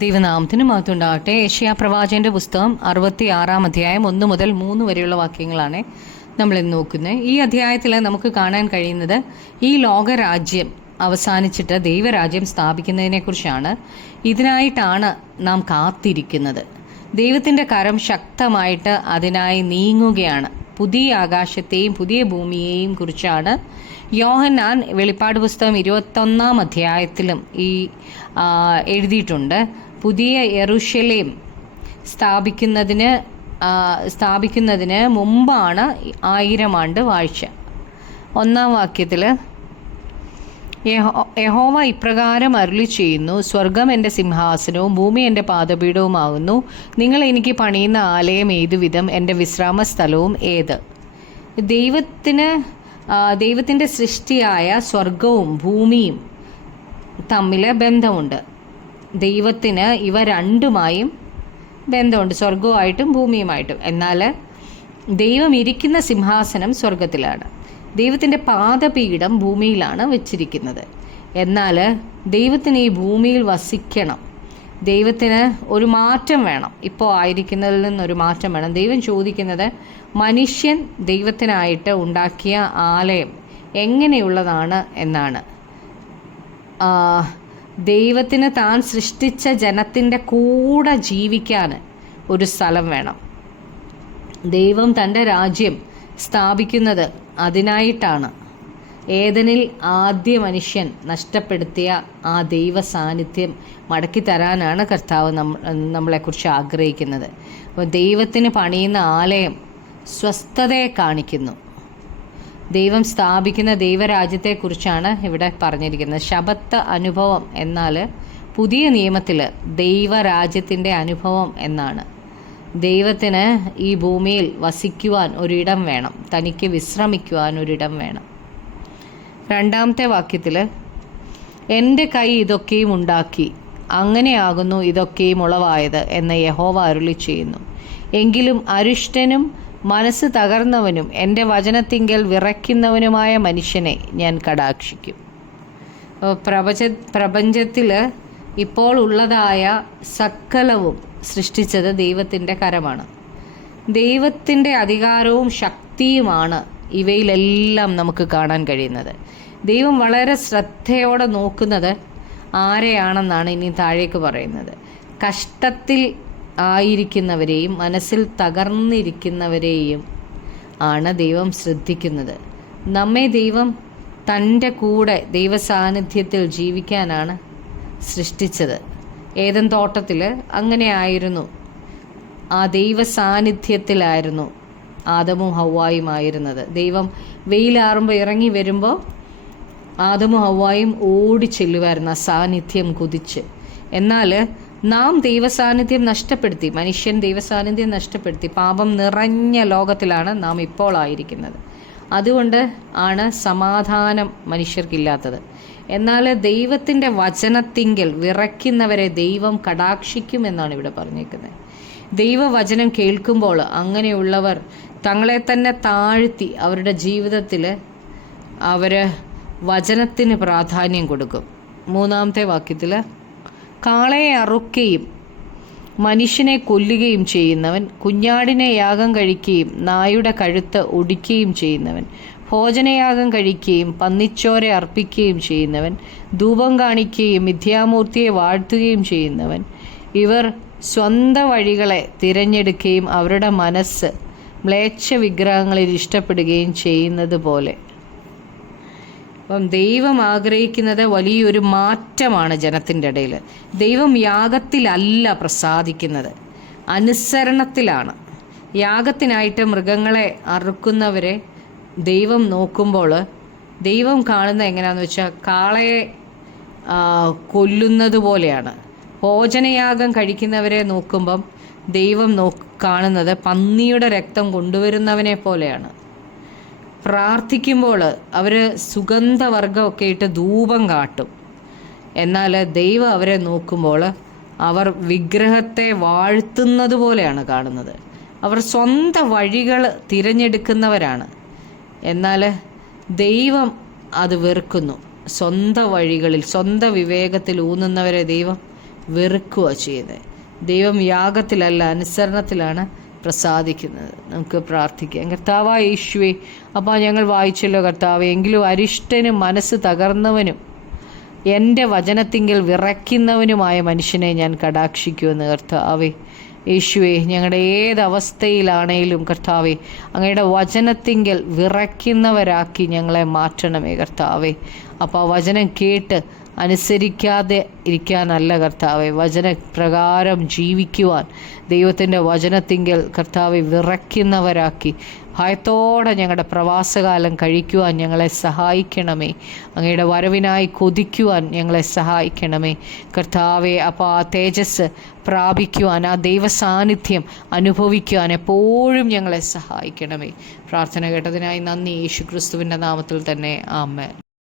ദൈവനാമത്തിന് മഹത്വമുണ്ടാകട്ടെ. യെശയ്യാ പ്രവാചകന്റെ പുസ്തകം 66-ാം അധ്യായം 1 മുതൽ 3 വരെയുള്ള വാക്യങ്ങളാണ് നമ്മൾ ഇന്ന് നോക്കുന്നത്. ഈ അധ്യായത്തിൽ നമുക്ക് കാണാൻ കഴിയുന്നത് ഈ ലോകരാജ്യം അവസാനിച്ചിട്ട് ദൈവരാജ്യം സ്ഥാപിക്കുന്നതിനെക്കുറിച്ചാണ്. ഇതിനായിട്ടാണ് നാം കാത്തിരിക്കുന്നത്. ദൈവത്തിൻ്റെ കരം ശക്തമായിട്ട് അതിനായി നീങ്ങുകയാണ്. പുതിയ ആകാശത്തെയും പുതിയ ഭൂമിയെയും കുറിച്ചാണ് യോഹന്നാൻ വെളിപ്പാട് പുസ്തകം 21-ാം അധ്യായത്തിലും എഴുതിയിട്ടുണ്ട്. പുതിയ യെരൂശലേം സ്ഥാപിക്കുന്നതിന് മുമ്പാണ് 1000 ആണ്ട് വാഴ്ച. 1-ാം വാക്യത്തിൽ യഹോവ ഇപ്രകാരം അരുളി ചെയ്യുന്നു, സ്വർഗം എൻ്റെ സിംഹാസനവും ഭൂമി എൻ്റെ പാദപീഠവുമാകുന്നു. നിങ്ങൾ എനിക്ക് പണിയുന്ന ആലയം ഏതുവിധം, എൻ്റെ വിശ്രാമ സ്ഥലവും ഏത്? ദൈവത്തിൻ്റെ സൃഷ്ടിയായ സ്വർഗവും ഭൂമിയും തമ്മിൽ ബന്ധമുണ്ട്. ദൈവത്തിന് ഇവ രണ്ടുമായും ബന്ധമുണ്ട്, സ്വർഗവുമായിട്ടും ഭൂമിയുമായിട്ടും. എന്നാൽ ദൈവം ഇരിക്കുന്ന സിംഹാസനം സ്വർഗത്തിലാണ്, ദൈവത്തിൻ്റെ പാദപീഠം ഭൂമിയിലാണ് വെച്ചിരിക്കുന്നത്. എന്നാൽ ദൈവത്തിന് ഈ ഭൂമിയിൽ വസിക്കണം. ദൈവത്തിന് ഒരു മാറ്റം വേണം, ഇപ്പോൾ ആയിരിക്കുന്നതിൽ നിന്നൊരു മാറ്റം വേണം. ദൈവം ചോദിക്കുന്നത് മനുഷ്യൻ ദൈവത്തിനായിട്ട് ഉണ്ടാക്കിയ ആലയം എങ്ങനെയുള്ളതാണ് എന്നാണ്. ദൈവത്തിന് താൻ സൃഷ്ടിച്ച ജനത്തിൻ്റെ കൂടെ ജീവിക്കാൻ ഒരു സ്ഥലം വേണം. ദൈവം തൻ്റെ രാജ്യം സ്ഥാപിക്കുന്നത് അതിനായിട്ടാണ്. ഏദനിൽ ആദ്യ മനുഷ്യൻ നഷ്ടപ്പെടുത്തിയ ആ ദൈവ സാന്നിധ്യം മടക്കി തരാനാണ് കർത്താവ് നമ്മളെക്കുറിച്ച് ആഗ്രഹിക്കുന്നത്. അപ്പോൾ ദൈവത്തിന് പണിയുന്ന ആലയം സ്വസ്ഥതയെ കാണിക്കുന്നു. ദൈവം സ്ഥാപിക്കുന്ന ദൈവരാജ്യത്തെക്കുറിച്ചാണ് ഇവിടെ പറഞ്ഞിരിക്കുന്നത്. ശബത്ത് അനുഭവം എന്നാൽ പുതിയ നിയമത്തിൽ ദൈവരാജ്യത്തിൻ്റെ അനുഭവം എന്നാണ്. ദൈവത്തിന് ഈ ഭൂമിയിൽ വസിക്കുവാൻ ഒരിടം വേണം, തനിക്ക് വിശ്രമിക്കുവാൻ ഒരിടം വേണം. 2-ാമത്തെ വാക്യത്തിൽ എൻ്റെ കൈ ഇതൊക്കെയും ഉണ്ടാക്കി, അങ്ങനെയാകുന്നു ഇതൊക്കെയും ഉളവായത് എന്ന് യഹോവ അരുളി ചെയ്യുന്നു. എങ്കിലും അരിഷ്ടനും മനസ്സ് തകർന്നവനും എൻ്റെ വചനത്തിങ്കൽ വിറയ്ക്കുന്നവനുമായ മനുഷ്യനെ ഞാൻ കടാക്ഷിക്കും. പ്രപഞ്ചത്തിൽ ഇപ്പോൾ ഉള്ളതായ സകലവും സൃഷ്ടിച്ചത് ദൈവത്തിൻ്റെ കരമാണ്. ദൈവത്തിൻ്റെ അധികാരവും ശക്തിയുമാണ് ഇവയിലെല്ലാം നമുക്ക് കാണാൻ കഴിയുന്നത്. ദൈവം വളരെ ശ്രദ്ധയോടെ നോക്കുന്നത് ആരെയാണെന്നാണ് ഇനി താഴേക്ക് പറയുന്നത്. കഷ്ടത്തിൽ ആയിരിക്കുന്നവരെയും മനസ്സിൽ തകർന്നിരിക്കുന്നവരെയും ആണ് ദൈവം ശ്രദ്ധിക്കുന്നത്. നമ്മെ ദൈവം തൻ്റെ കൂടെ ദൈവസാന്നിധ്യത്തിൽ ജീവിക്കാനാണ് സൃഷ്ടിച്ചത്. ഏദൻ തോട്ടത്തിൽ അങ്ങനെ ആയിരുന്നു. ആ ദൈവ സാന്നിധ്യത്തിലായിരുന്നു ആദമും ഹവ്വായും ആയിരുന്നത്. ദൈവം വെയിലാറുമ്പോൾ ഇറങ്ങി വരുമ്പോൾ ആദമും ഹവ്വായും ഓടി ചെല്ലുമായിരുന്നു ആ സാന്നിധ്യം കുതിച്ച്. എന്നാൽ നാം ദൈവസാന്നിധ്യം നഷ്ടപ്പെടുത്തി, മനുഷ്യൻ ദൈവസാന്നിധ്യം നഷ്ടപ്പെടുത്തി. പാപം നിറഞ്ഞ ലോകത്തിലാണ് നാം ഇപ്പോൾ ആയിരിക്കുന്നത്. അതുകൊണ്ട് ആണ് സമാധാനം മനുഷ്യർക്കില്ലാത്തത്. എന്നാൽ ദൈവത്തിൻ്റെ വചനത്തിങ്കൽ വിറയ്ക്കുന്നവരെ ദൈവം കടാക്ഷിക്കുമെന്നാണ് ഇവിടെ പറഞ്ഞേക്കുന്നത്. ദൈവവചനം കേൾക്കുമ്പോൾ അങ്ങനെയുള്ളവർ തങ്ങളെ തന്നെ താഴ്ത്തി അവരുടെ ജീവിതത്തിൽ അവർ വചനത്തിന് പ്രാധാന്യം കൊടുക്കും. 3-ാമത്തെ വാക്യത്തിൽ കാളയെ അറുക്കുകയും മനുഷ്യനെ കൊല്ലുകയും ചെയ്യുന്നവൻ, കുഞ്ഞാടിനെ യാഗം കഴിക്കുകയും നായുടെ കഴുത്ത് ഒടിക്കുകയും ചെയ്യുന്നവൻ, ഭോജനയാഗം കഴിക്കുകയും പന്നിച്ചോര അർപ്പിക്കുകയും ചെയ്യുന്നവൻ, ധൂപം കാണിക്കുകയും മിഥ്യാമൂർത്തിയെ വാഴ്ത്തുകയും ചെയ്യുന്നവൻ, ഇവർ സ്വന്തം വഴികളെ തിരഞ്ഞെടുക്കുകയും അവരുടെ മനസ്സ് മ്ലേച്ഛ വിഗ്രഹങ്ങളിൽ ഇഷ്ടപ്പെടുകയും ചെയ്യുന്നത് പോലെ. അപ്പം ദൈവം ആഗ്രഹിക്കുന്നത് വലിയൊരു മാറ്റമാണ് ജനത്തിൻ്റെ ഇടയിൽ. ദൈവം യാഗത്തിലല്ല പ്രസാദിക്കുന്നത്, അനുസരണത്തിലാണ്. യാഗത്തിനായിട്ട് മൃഗങ്ങളെ അറുക്കുന്നവരെ ദൈവം നോക്കുമ്പോൾ ദൈവം കാണുന്നത് എങ്ങനെയാണെന്ന് വെച്ചാൽ കാളയെ കൊല്ലുന്നത് പോലെയാണ്. ഭോജനയാഗം കഴിക്കുന്നവരെ നോക്കുമ്പം ദൈവം കാണുന്നത് പന്നിയുടെ രക്തം കൊണ്ടുവരുന്നവനെ പോലെയാണ്. പ്രാർത്ഥിക്കുമ്പോൾ അവർ സുഗന്ധവർഗമൊക്കെ ഇട്ട് ധൂപം കാട്ടും. എന്നാൽ ദൈവം അവരെ നോക്കുമ്പോൾ അവർ വിഗ്രഹത്തെ വാഴ്ത്തുന്നത് പോലെയാണ് കാണുന്നത്. അവർ സ്വന്തം വഴികൾ തിരഞ്ഞെടുക്കുന്നവരാണ്. എന്നാൽ ദൈവം അത് വെറുക്കുന്നു. സ്വന്തം വഴികളിൽ സ്വന്തം വിവേകത്തിൽ ഊന്നുന്നവരെ ദൈവം വെറുക്കുക ചെയ്യുന്നത്. ദൈവം യാഗത്തിലല്ല, അനുസരണത്തിലാണ് പ്രസാദിക്കുന്നത്. നമുക്ക് പ്രാർത്ഥിക്കാം. കർത്താവായ യേശുവേ, അപ്പോൾ ഞങ്ങൾ വായിച്ചല്ലോ കർത്താവേ, എങ്കിലും അരിഷ്ടനും മനസ്സ് തകർന്നവനും എൻ്റെ വചനത്തിങ്കൽ വിറയ്ക്കുന്നവനുമായ മനുഷ്യനെ ഞാൻ കടാക്ഷിക്കുമെന്ന് കർത്താവേ. യേശുവേ, ഞങ്ങളുടെ ഏതവസ്ഥയിലാണേലും കർത്താവേ, അങ്ങയുടെ വചനത്തിങ്കൽ വിറയ്ക്കുന്നവരാക്കി ഞങ്ങളെ മാറ്റണമേ കർത്താവേ. അപ്പോൾ ആ വചനം കേട്ട് അനുസരിക്കാതെ ഇരിക്കാനല്ല കർത്താവെ, വചനപ്രകാരം ജീവിക്കുവാൻ, ദൈവത്തിൻ്റെ വചനത്തിങ്കൽ കർത്താവെ വിറയ്ക്കുന്നവരാക്കി ഭയത്തോടെ ഞങ്ങളുടെ പ്രവാസകാലം കഴിക്കുവാൻ ഞങ്ങളെ സഹായിക്കണമേ. അങ്ങയുടെ വരവിനായി കൊതിക്കുവാൻ ഞങ്ങളെ സഹായിക്കണമേ കർത്താവെ. അപ്പോൾ ആ തേജസ് പ്രാപിക്കുവാൻ, ആ ദൈവസാന്നിധ്യം അനുഭവിക്കുവാൻ എപ്പോഴും ഞങ്ങളെ സഹായിക്കണമേ. പ്രാർത്ഥന കേട്ടതിനായി നന്ദി. യേശുക്രിസ്തുവിൻ്റെ നാമത്തിൽ തന്നെ ആമേൻ.